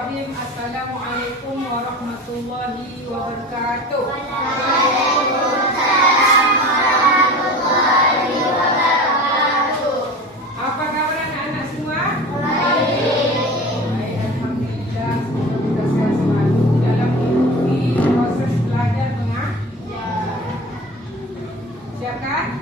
Bismillahirrahmanirrahim. Assalamualaikum warahmatullahi wabarakatuh. Apa kabar anak-anak semua? Baik, alhamdulillah. Semoga kita sehat selalu dalam mengikuti proses belajar mengajar. Siap kan?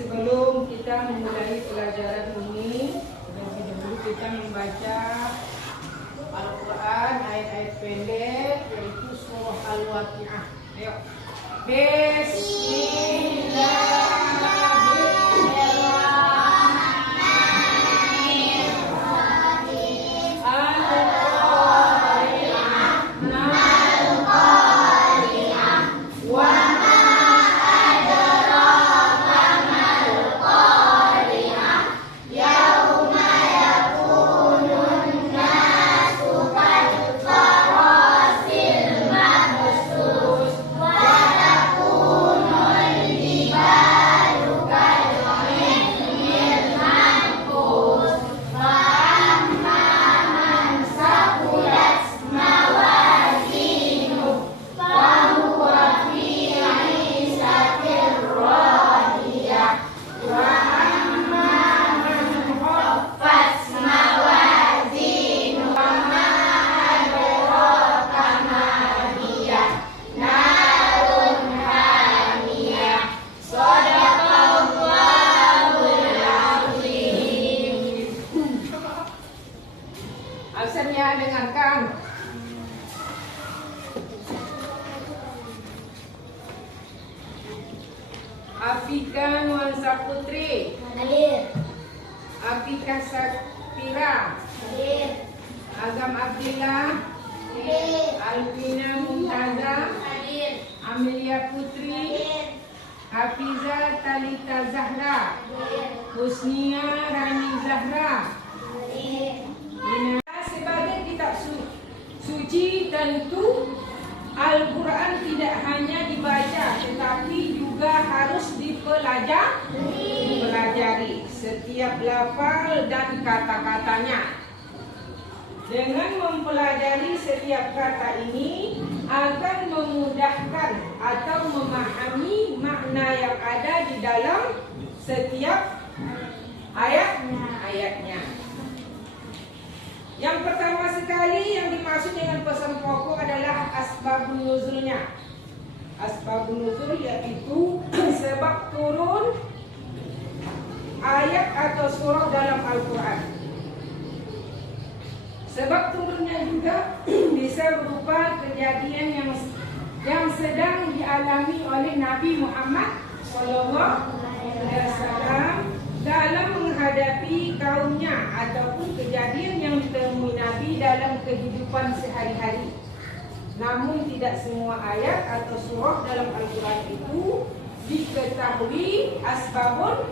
Sebelum kita memulai pelajaran ini, terlebih dahulu kita membaca Al-Quran ayat-ayat pendek, yaitu surah Al-Waqiah. Ayo. Absennya dengarkan. Afika Nuansa Putri. Hadir. Afika Sakira. Hadir. Azam Abdillah. Hadir. Alvina Mumtaza. Hadir. Amelia Putri. Hadir. Hafiza Talita Zahra. Hadir. Husnia Rani Zahra. Hadir. Sebagai kitab suci, tentu Al-Quran tidak hanya dibaca tetapi juga harus dipelajari setiap lafal dan kata-katanya. Dengan mempelajari setiap kata ini akan memudahkan atau memahami makna yang ada di dalam setiap ayatnya. Yang pertama sekali yang dimaksud dengan pesan pokok adalah asbabun nuzulnya. Asbabun nuzul yaitu sebab turun ayat atau surah dalam Al-Quran. Sebab turunnya juga bisa berupa kejadian yang sedang dialami oleh Nabi Muhammad SAW dalam menghadapi kaumnya ataupun kejadian yang ditemui Nabi dalam kehidupan sehari-hari. Namun tidak semua ayat atau surah dalam Al-Quran itu diketahui asbabun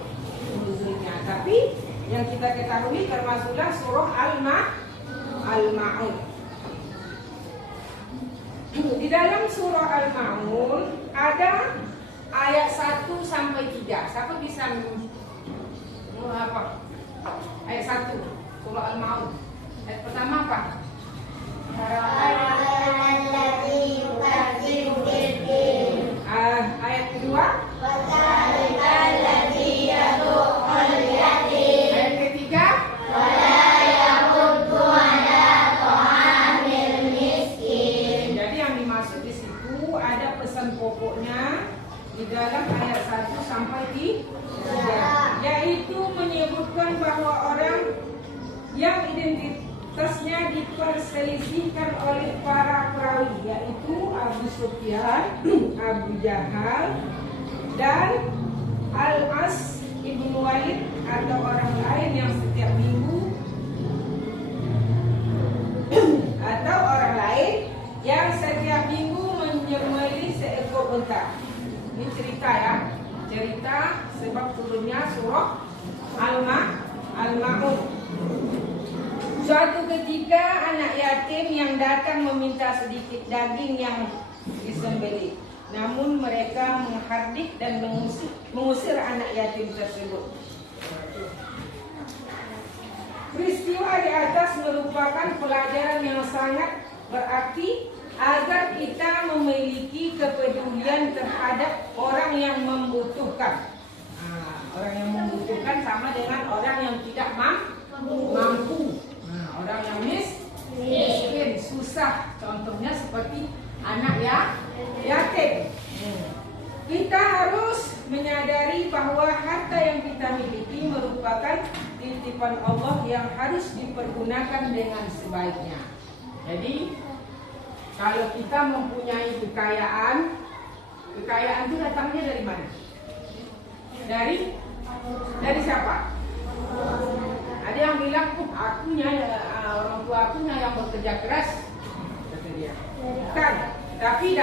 nuzulnya. Tapi yang kita ketahui termasuklah surah Al-Ma'un. Di dalam surah Al-Ma'un ada ayat 1 sampai 3. Siapa bisa apa? Ayat 1 surah Al-Ma'un. Ayat pertama apa? Ayat kedua? Ayat ketiga? Jadi yang dimaksud di situ ada pesan pokoknya di dalam ayat 1 sampai 3, yaitu menyebutkan bahwa orang yang identitasnya diperselisihkan oleh para perawi, yaitu Abu Sufyan, Abu Jahal, dan Al-As Ibnu Walid atau orang lain yang setiap minggu menyembelih seekor unta. Ini cerita ya, cerita sebab turunnya surah Al-Ma'un. Suatu ketika anak yatim yang datang meminta sedikit daging yang disembelih. Namun mereka menghardik dan mengusir anak yatim tersebut. Peristiwa di atas merupakan pelajaran yang sangat berarti agar kita memiliki kepedulian terhadap orang yang membutuhkan. Orang yang membutuhkan sama dengan orang yang tidak mampu. Orang yang miskin, susah. Contohnya seperti anak yatim. Kita harus menyadari bahwa harta yang kita miliki merupakan titipan Allah yang harus dipergunakan dengan sebaiknya. Jadi kalau kita mempunyai kekayaan itu datangnya dari mana? Dari siapa? Ada yang bilang, orang tua akunya yang bekerja keras, kata dia. Bukan, tapi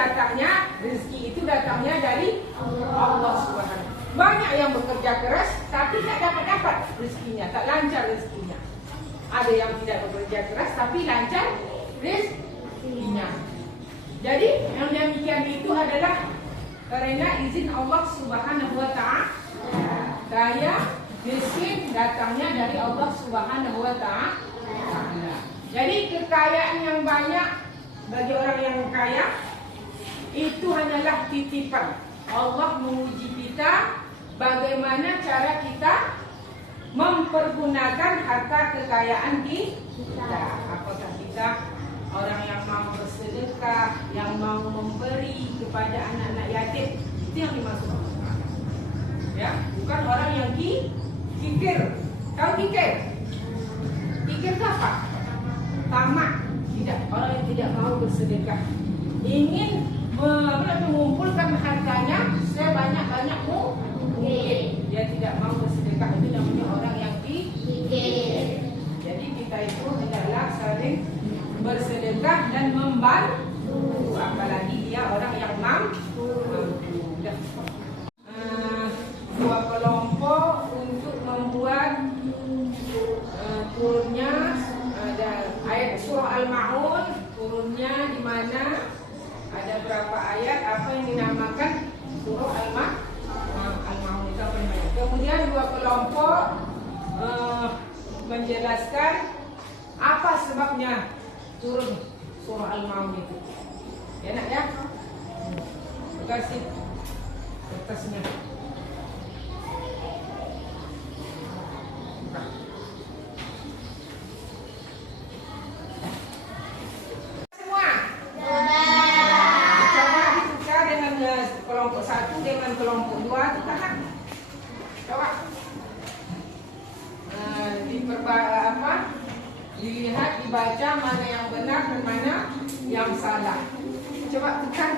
rezeki itu datangnya dari Allah Subhanahu. Banyak yang bekerja keras, tapi tak dapat rezekinya, tak lancar rezekinya. Ada yang tidak bekerja keras, tapi lancar rezekinya. Jadi yang demikian itu adalah karena izin Allah Subhanahu wa Ta'ala. Kaya miskin datangnya dari Allah Subhanahu wa Ta'ala. Jadi kekayaan yang banyak bagi orang yang kaya itu hanyalah titipan. Allah menguji kita bagaimana cara kita mempergunakan harta kekayaan kita. Apakah kita orang yang mau bersedekah, yang mau memberi kepada anak-anak yatim, itu yang dimaksud Allah. Ya, bukan orang yang kikir. Tahu kikir? Kikir itu apa? Tamak. Tidak, orang yang tidak mau bersedekah, ingin mengumpulkan hartanya sebanyak-banyak mungkin. Dia tidak mau bersedekah, itu namanya orang yang kikir. Jadi kita itu hendaklah saling bersedekah dan membantu, apalagi dia orang yang mampu. Dua kelompok untuk membuat turunnya ada ayat surah Al-Ma'un, turunnya di mana ada berapa ayat, apa yang dinamakan surah Al-Ma'un itu apa namanya. Kemudian dua kelompok menjelaskan apa sebabnya turun surah Al-Ma'un itu. Enak ya? Terima kasih kertasnya. Semua coba dibuka dengan kelompok satu dengan kelompok dua, tahan. Coba dilihat, dibaca mana yang benar dan mana yang salah. Coba tekan.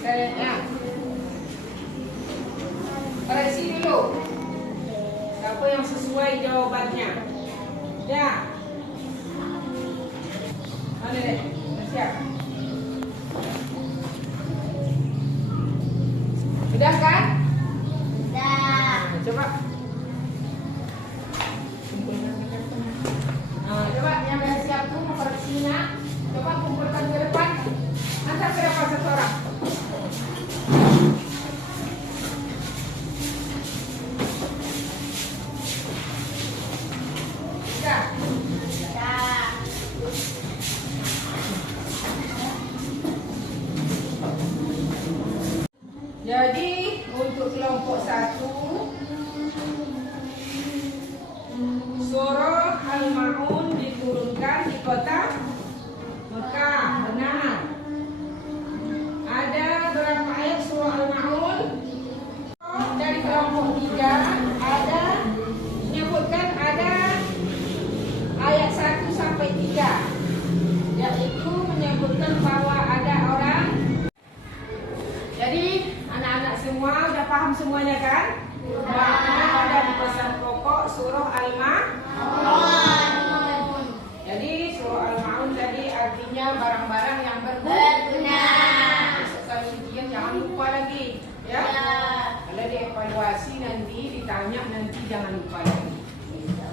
Kayaknya koreksi dulu. Siapa yang sesuai jawabannya? Ya. Mana deh? Siap. Sudah kan? Dah. Coba. Coba yang dah siap tu kota Mekah. Benar. Ada berapa ayat surah Al-Ma'un? Dari kelompok 3 ada menyebutkan ada ayat 1 sampai 3, yaitu menyebutkan bahwa ada orang. Jadi anak-anak semua udah paham semuanya kan? Bahwa ada di pesan pokok surah Al-Ma'un. Jadi surah Al-Ma'un tadi artinya barang-barang yang berguna. Sekali ujian jangan lupa lagi, ya. Kalau dievaluasi nanti ditanya nanti jangan lupa lagi.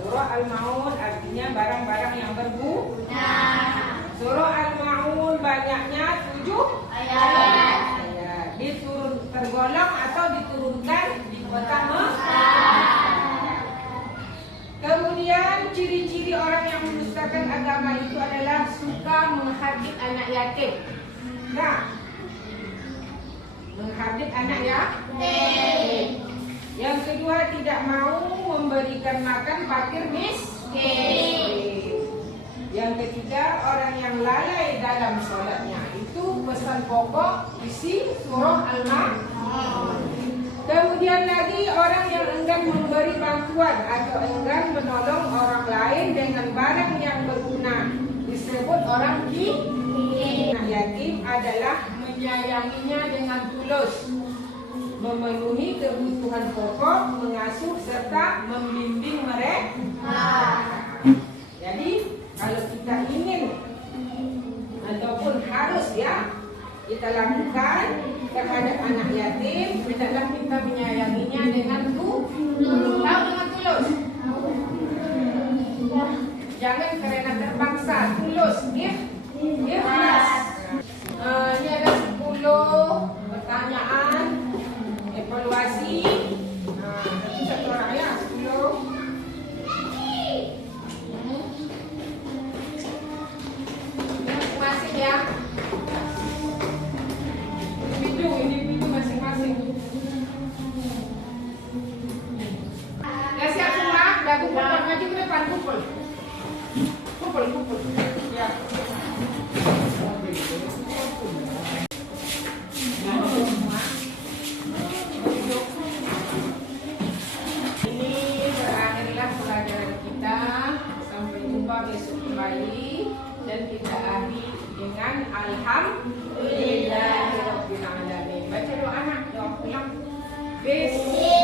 Surah Al-Ma'un artinya barang-barang yang berguna. Surah Al-Ma'un banyaknya 7 ayat. Tergolong atau diturunkan di kota Mekah. Kemudian ciri-ciri orang yang mendustakan agama itu adalah suka menghadit anak yatim. Nah, menghadit anak yatim. Yang kedua, tidak mau memberikan makan fakir miskin. Yang ketiga, orang yang lalai dalam sholatnya. Itu pesan pokok isi surah Al-Ma'un. Kemudian lagi orang yang enggan memberi bantuan atau enggan menolong orang lain dengan barang yang berguna disebut orang yatim. Yatim adalah menyayanginya dengan tulus, memenuhi kebutuhan pokok, mengasuh serta membimbing mereka. Jadi kalau kita ingin ataupun harus ya kita lakukan terhadap anak yatim, hendaklah kita menyayanginya dengan tulus. Jangan karena terpaksa, tulus, ikhlas. Ini ada 10 pertanyaan evaluasi. Satu orang ya, 10. Masing-masing ya. Individu masing-masing. Ya siap semua, udah kumpul, maju ke depan, kumpul. Ya. Ini berakhirlah pelajaran kita. Sampai jumpa besok kembali. Dan kita akhiri dengan alhamdulillahirabbil alamin. Baca doa anak, doa pulang. Bismillah.